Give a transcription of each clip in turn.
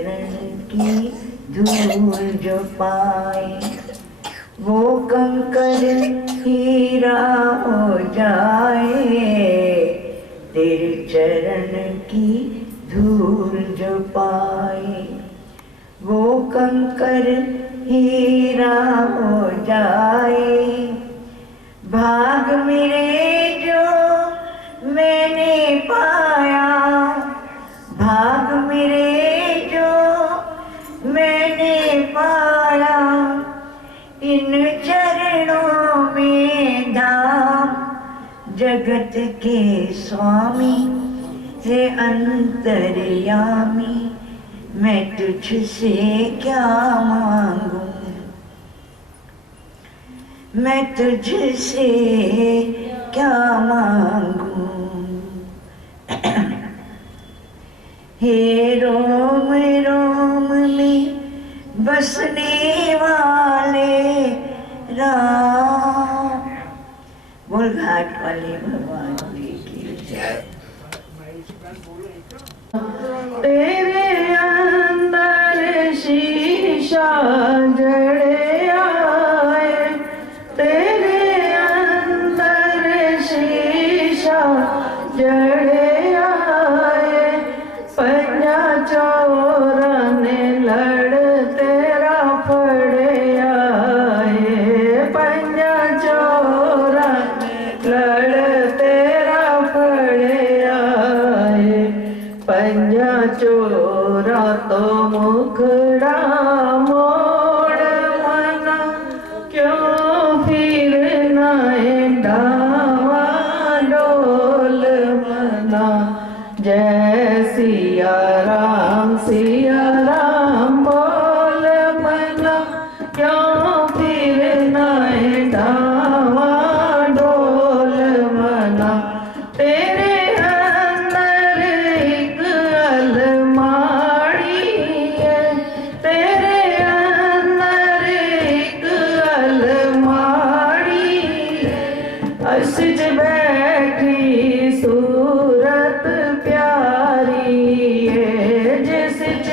चरण की धूल जो पाए वो कंकर हीरा हो जाए। तेरे चरण की धूल जो पाए वो कंकर हीरा हो जाए। भाग मेरे जो मैंने पाया, भाग मेरे जो मैंने पाया, इन चरणों में धाम जगत के स्वामी है अंतर्यामी। मैं तुझसे क्या मांगू, मैं तुझसे क्या मांगू। हे रोम रोम में बसने वाले राम। बोल घाट वाले भगवान जी की जय। तेरे अंदर शीशा जड़े आए, तेरे अंदर शीशा जड़े आए। पंजा चोरने लड़ तेरा फड़े आए, पंजा चोरने लड़ तेरा फड़े आए। पंजा चोरा तो मुखड़ा मोड़ मना, क्यों फिर नाए डावा डोल मना। जय सिया राम बोल मना, क्यों फिर नाए डावा डोल मना। तेरे अंदर एक अलमारी है, तेरे अंदर एक अलमारी है। असज बैठी सूरत प्यारी है, जिसज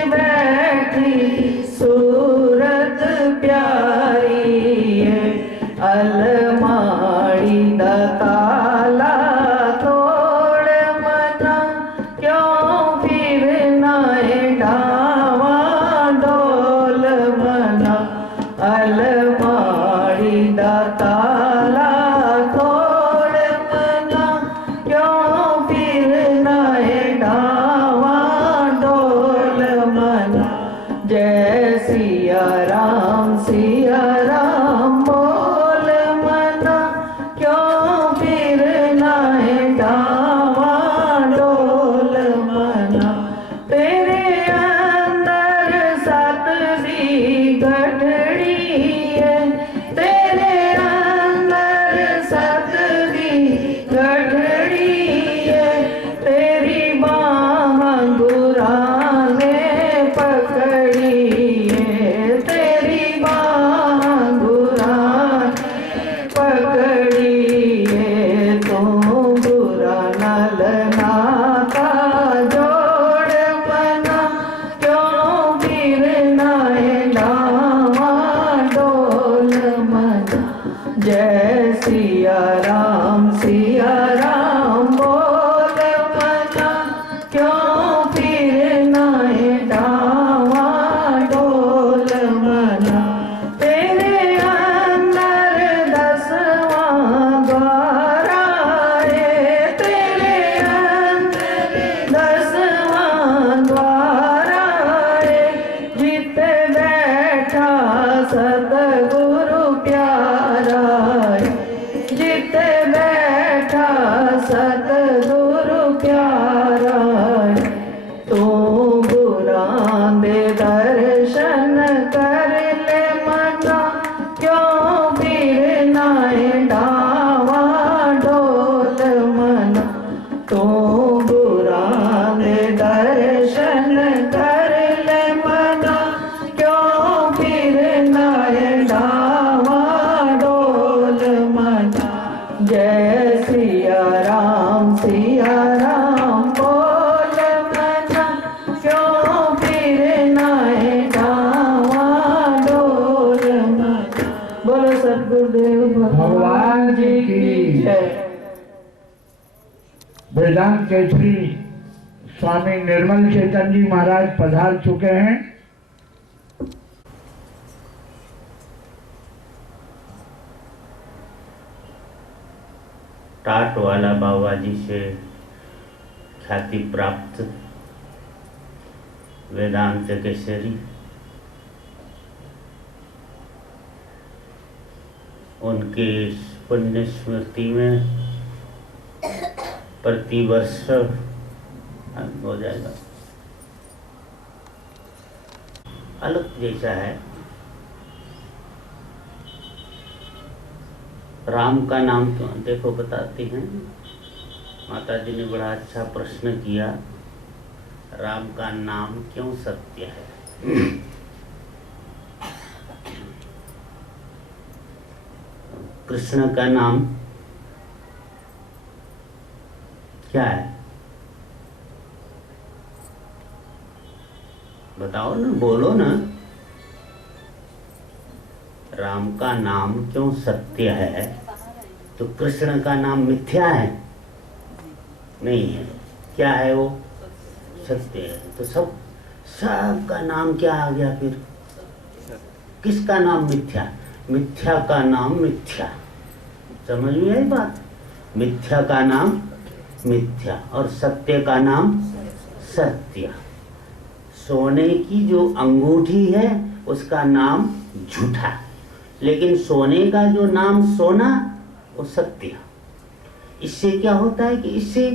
वेदांत केसरी स्वामी निर्मल चैतन्य जी महाराज पधार चुके हैं। टाट वाला बाबा जी से ख्याति प्राप्त वेदांत केसरी उनकी पुण्य स्मृति में प्रतिवर्ष हो जाएगा। अलग जैसा है। राम का नाम क्यों, देखो बताती हैं माता जी ने बड़ा अच्छा प्रश्न किया। राम का नाम क्यों सत्य है? कृष्ण का नाम क्या है? बताओ ना, बोलो ना। राम का नाम क्यों सत्य है? तो कृष्ण का नाम मिथ्या है? नहीं है। क्या है वो? सत्य है। तो सब का नाम क्या आ गया फिर? किसका नाम मिथ्या? मिथ्या का नाम मिथ्या। समझ में आई बात? मिथ्या का नाम मिथ्या और सत्य का नाम सत्य। सोने की जो अंगूठी है उसका नाम झूठा, लेकिन सोने का जो नाम सोना वो सत्य। इससे क्या होता है कि इससे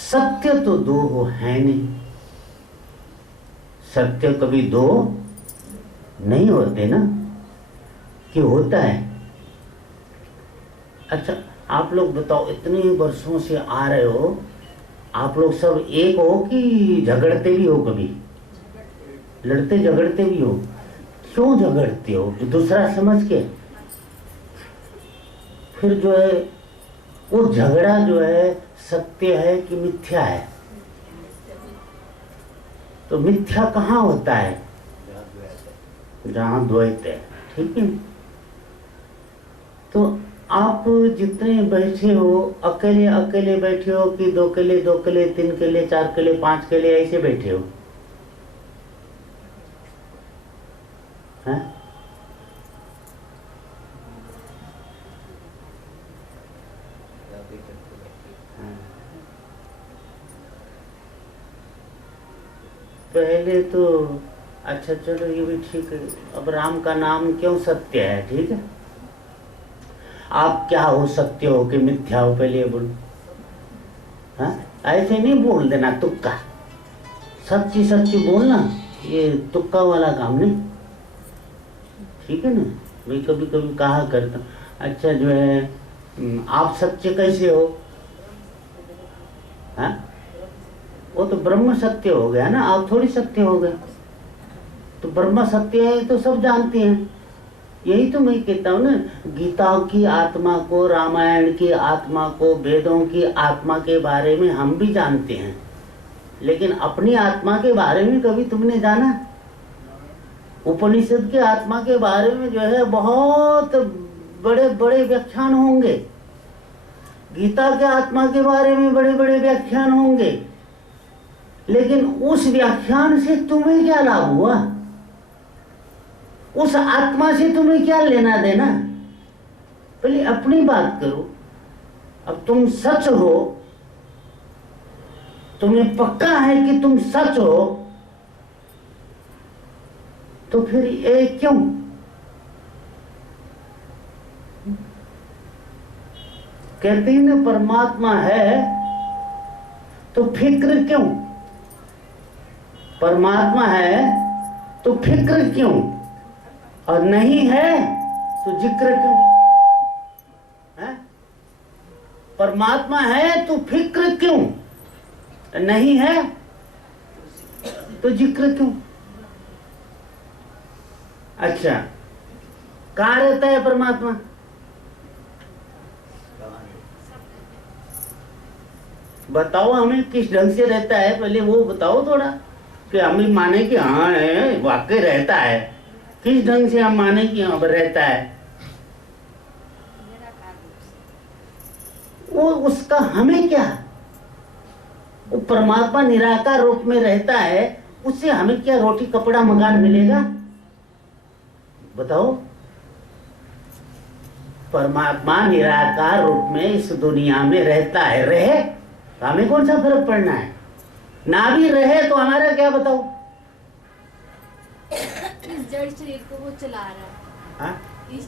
सत्य तो दो हो है नहीं। सत्य कभी दो नहीं होते ना, कि होता है। अच्छा आप लोग बताओ, इतने वर्षों से आ रहे हो, आप लोग सब एक हो कि झगड़ते भी हो? कभी लड़ते झगड़ते भी हो? क्यों झगड़ते हो? दूसरा समझ के। फिर जो है वो झगड़ा जो है सत्य है कि मिथ्या है? तो मिथ्या कहाँ होता है? जहाँ द्वैत है। ठीक है। तो आप जितने बैठे हो, अकेले अकेले बैठे हो कि दो केले 3 केले 4 केले 5 केले ऐसे बैठे हो? हैं? पहले तो अच्छा चलो ये भी ठीक है। अब राम का नाम क्यों सत्य है? ठीक है। आप क्या हो सकते हो कि मिथ्या हो? पहले बोलो। हाँ ऐसे नहीं बोल देना तुक्का, सच्ची सच्ची बोलना। ये तुक्का वाला काम नहीं। ठीक है ना? मैं कभी कभी कहा करता, अच्छा जो है आप सच्चे कैसे हो? हाँ वो तो ब्रह्म सत्य हो गया ना, आप थोड़ी सत्य हो गए। तो ब्रह्म सत्य है तो सब जानते हैं। यही तो मैं कहता हूँ ना, गीता की आत्मा को, रामायण की आत्मा को, वेदों की आत्मा के बारे में हम भी जानते हैं, लेकिन अपनी आत्मा के बारे में कभी तुमने जाना? उपनिषद की आत्मा के बारे में जो है बहुत बड़े बड़े व्याख्यान होंगे, गीता के आत्मा के बारे में बड़े बड़े व्याख्यान होंगे, लेकिन उस व्याख्यान से तुम्हें क्या लाभ हुआ? उस आत्मा से तुम्हें क्या लेना देना? पहले अपनी बात करो। अब तुम सच हो, तुम्हें पक्का है कि तुम सच हो, तो फिर ये क्यों? कहते हैं ना परमात्मा है तो फिक्र क्यों? परमात्मा है तो फिक्र क्यों? और नहीं है तो जिक्र क्यों? है? परमात्मा है तो फिक्र क्यों? नहीं है तो जिक्र क्यों? अच्छा कहाँ रहता है परमात्मा? बताओ हमें किस ढंग से रहता है, पहले वो बताओ थोड़ा, कि हमें माने कि हाँ है वाकई रहता है। किस ढंग से हम माने कि हाँ रहता है? वो उसका हमें क्या? वो परमात्मा निराकार रूप में रहता है, उससे हमें क्या रोटी कपड़ा मकान मिलेगा? बताओ। परमात्मा निराकार रूप में इस दुनिया में रहता है, रहे तो हमें कौन सा फर्क पड़ना है? ना भी रहे तो हमारा क्या? बताओ। इस जड़ शरीर को वो चला रहा है। हाँ? इस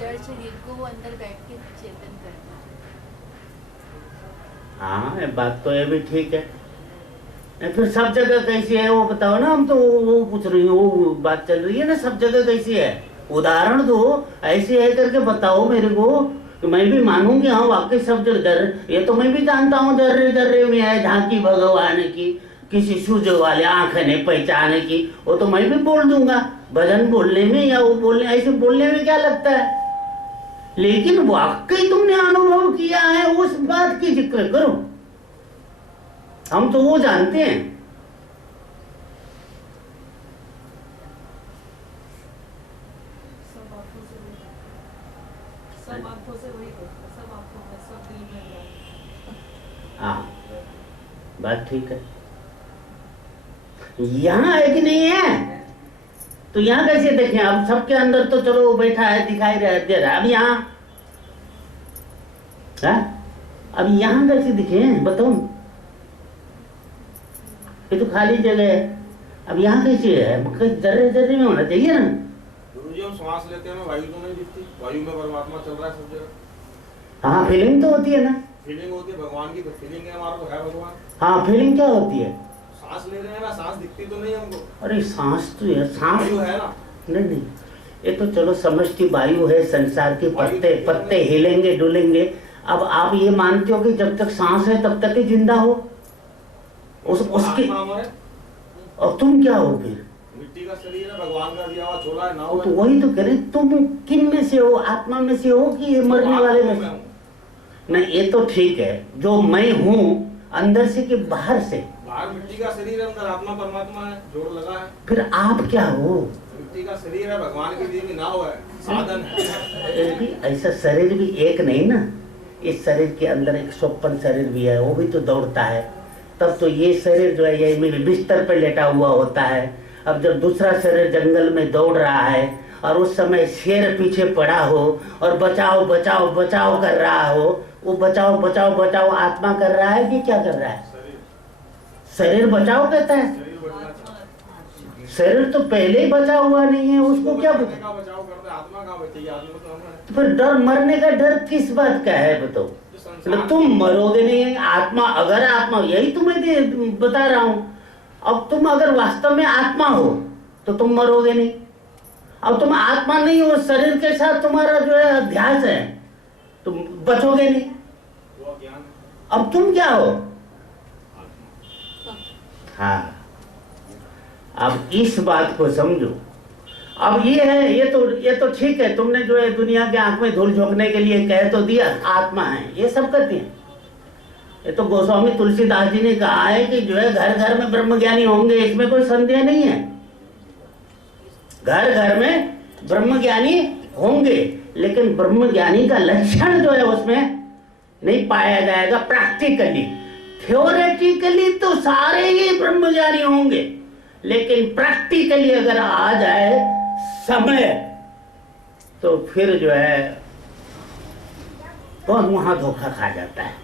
जड़ शरीर को वो अंदर बैठ के चेतन करता है। हाँ, ये बात तो ये भी ठीक है। फिर सब जगह कैसी है वो बताओ ना। हम तो वो पूछ रही हूँ, वो बात चल रही है ना, सब जगह कैसी है? उदाहरण दो, ऐसे है करके बताओ मेरे को कि मैं भी मानूंगी। हाँ वाकई सब जगह ये तो मैं भी जानता हूँ, दर्रे दर्रे में है झांकी भगवान की, किसी सूझ वाले आंख ने पहचाने की, वो तो मैं भी बोल दूंगा। भजन बोलने में या वो बोलने, ऐसे बोलने में क्या लगता है? लेकिन वाकई तुमने अनुभव किया है उस बात की जिक्र करो। हम तो वो जानते हैं। सब आंखों से वही करता, सब आंखों में, सब दिल में है। हाँ, बात ठीक है। यहाँ है कि नहीं है? तो यहाँ कैसे देखें? अब सबके अंदर तो चलो बैठा है, दिखाई दे रहा है। अब यहाँ, अब यहाँ कैसे दिखे? बताओ। ये तो खाली जगह है। अब यहाँ कैसे है? जर्रे जर्रे में होना चाहिए ना। गुरुजी हम श्वास लेते हैं, वायु तो नहीं दिखती, वायु में परमात्मा चल रहा है सब जगह। हाँ, फीलिंग तो होती है ना। फीलिंग होती है भगवान की, तो फीलिंग है हमारा, तो है भगवान। हाँ, फीलिंग क्या होती है? सांस ले रहे हैं ना, सांस दिखती तो नहीं हमको। अरे सांस तो है, सांस वायु है ना। नहीं, ये तो चलो समष्टि वायु है, संसार के पत्ते पत्ते हिलेंगे डुलेंगे। अब आप ये मानते हो कि जब तक सांस है तब तक ही जिंदा हो? उसकी और तुम क्या हो फिर? मिट्टी का शरीर है, भगवान का दिया हुआ झोला है, नाव तो है। वही तो कह रहे, तुम किन में से हो? आत्मा में से हो कि ये मरने वाले में से? नहीं, ये तो ठीक है, जो मैं हूँ अंदर से कि बाहर से? बाहर मिट्टी का शरीर है, अंदर आत्मा परमात्मा है, जोड़ लगा है। फिर आप क्या हो? मिट्टी का शरीर है, भगवान की दी हुई नाव है, साधन है। ऐसा शरीर भी एक नहीं ना। इस शरीर के अंदर एक स्वप्न शरीर भी है, वो भी तो दौड़ता है। तब तो ये शरीर जो है ये बिस्तर पे लेटा हुआ होता है। अब जब दूसरा शरीर जंगल में दौड़ रहा है और उस समय शेर पीछे पड़ा हो और बचाओ बचाओ बचाओ कर रहा हो, वो बचाओ बचाओ बचाओ आत्मा कर रहा है कि क्या कर रहा है? शरीर बचाओ कहता है। शरीर तो पहले ही बचा हुआ नहीं है, उसको क्या बचाव करता है? आत्मा कहाँ बचेगी? आत्मा तो हम है। तो फिर डर, मरने का डर किस बात का है बताओ? मतलब तुम मरोगे नहीं, आत्मा, अगर आत्मा, यही तो मैं बता रहा हूं। अब तुम अगर वास्तव में आत्मा हो तो तुम मरोगे नहीं। अब तुम आत्मा नहीं हो, शरीर के साथ तुम्हारा जो है अध्यास है, तुम बचोगे नहीं। वो ज्ञान। अब तुम क्या हो? हाँ, अब इस बात को समझो। अब ये है, ये तो ठीक है, तुमने जो है दुनिया के आंख में धूल झोंकने के लिए कह तो दिया आत्मा है, ये सब करते हैं। ये तो गोस्वामी तुलसीदास जी ने कहा है कि जो है घर घर में ब्रह्मज्ञानी होंगे, इसमें कोई संदेह नहीं है। घर घर में ब्रह्मज्ञानी होंगे, लेकिन ब्रह्मज्ञानी का लक्षण जो है उसमें नहीं पाया जाएगा प्रैक्टिकली। थ्योरेटिकली तो सारे ही ब्रह्मज्ञानी होंगे, लेकिन प्रैक्टिकली अगर आ जाए समय तो फिर जो है कौन वहां धोखा खा जाता है।